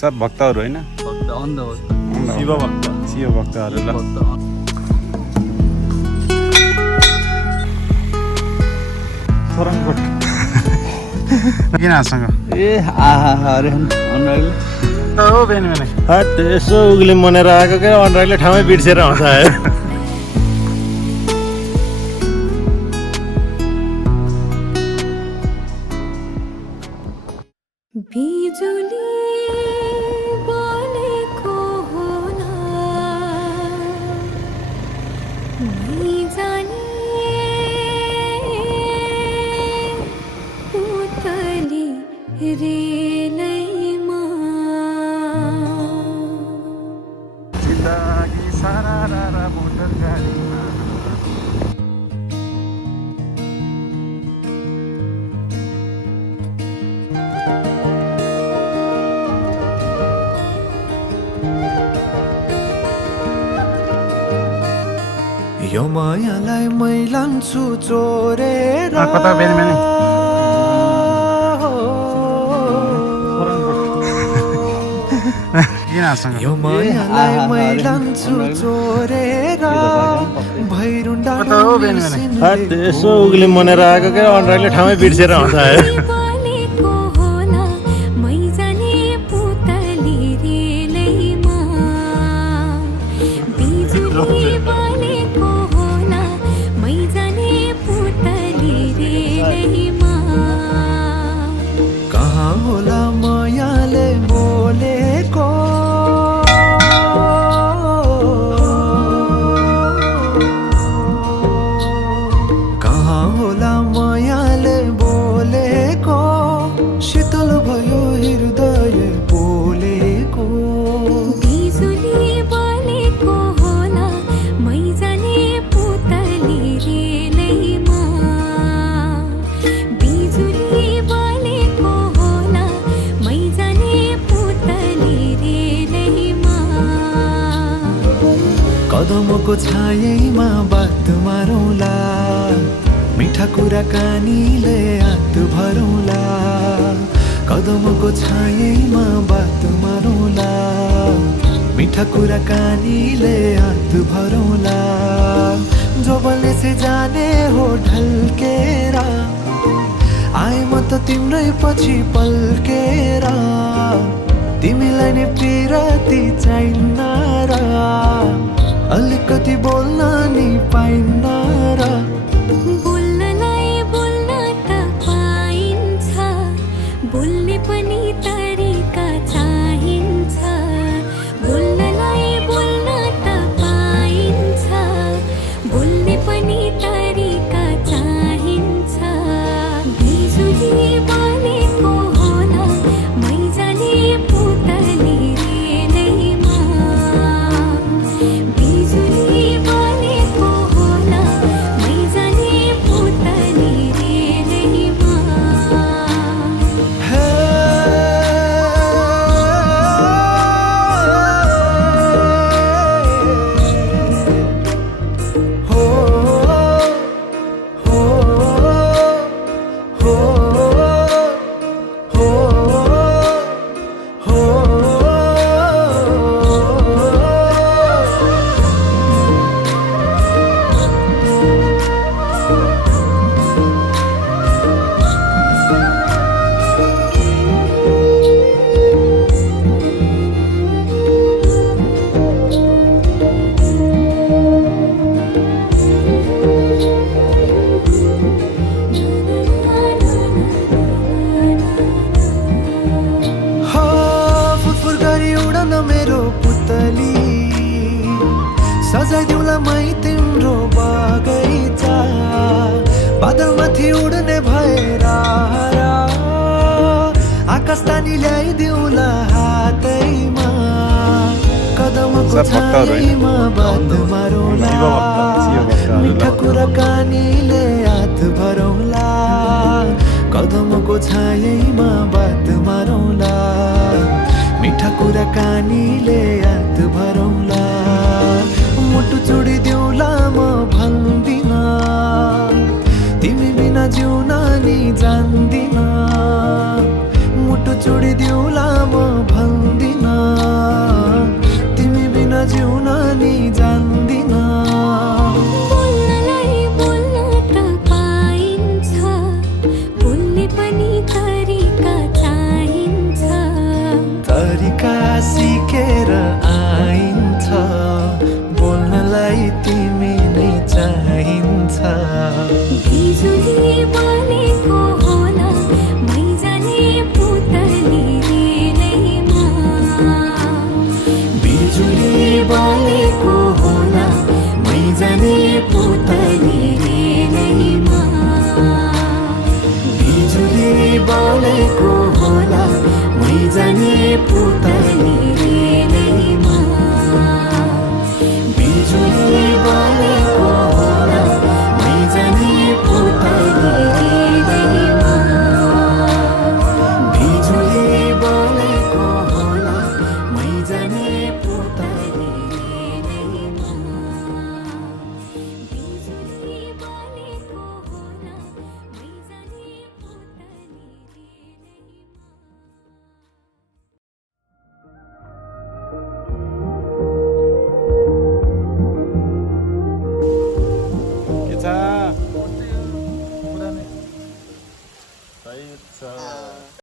सब भक्तहरू होइन, भक्त अन्ध भक्त शिव भक्त, शिव भक्तहरू ल। किन हाँसँग ए आहा अरे अनुरागले हो बेनी बेनी हट यसो उगली मनेर आएको क्या अनुरागले ठाउँमै बिर्सेर आउँछ आयो। बिजुली बोलेको होला मै जाने पुतली रेलैमा जिन्दगी सारा रारा मोटर गाडीमा। यो मायालाई मै लान्छु चोरेर कता बेनी बेनी किन हाँसँग यो मायालाई मै लान्छु चोरेर भैरुण्डा कता हो बेनी बेनी हट यसो उगली मनेर आएको क्या अनुरागले ठाउँमै बिर्सेर आउँछ आयो। बोलेको होला मै जाने पुतली रेलैमा बिजुली बोलेको होला मै जाने पुतली रेलैमा कहाँ होला मायाले बोलेको कहाँ होला मायाले बोलेको शीतल भयो हृदय बोलेको बिजुली बोलेको होला मै जाने पुतली रेलैमा बिजुली बोलेको होला मै जाने पुतली रेलैमा कदमको छायैमा बात मारौँला मिठा कुराकानीले हात भरौँला कदमको छायैमा बात मारौँला मिठा कुराकानीले हात भरौँला जो बलले से जाने हो ढल्केर आए म त तिम्रै पछि पल्केर तिमीलाई नि पिरती चाहिन्न र अलिकति बोल्न नि पाइन्न र बोल्नलाई बोल्न त पाइन्छ बोल्ने पनि तरिका चाहिन्छ बोल्नलाई बोल्न त पाइन्छ बोल्ने पनि तरिका चाहिन्छ बिजुली बोलेको होला मै जाने पुतली रेलैमा बिजुली बोलेको होला मै जाने पुतली रेलैमा हे हो हो हो हो हो फुरफुर गरी उडन मेरो पुतली सजाइदिउँला मै तिम्रो बगैँचा बादलमाथि उड्ने भएर आकाश तानी ल्याइदिउँला हातैमा कदमको सब भक्तहरू होइन, छायैमा बात मारौँला शिव भक्त, शिव भक्तहरू ल। मिठा कुराकानीले हात भरौँला कदमको छायैमा बात मारौँला मिठा कुराकानीले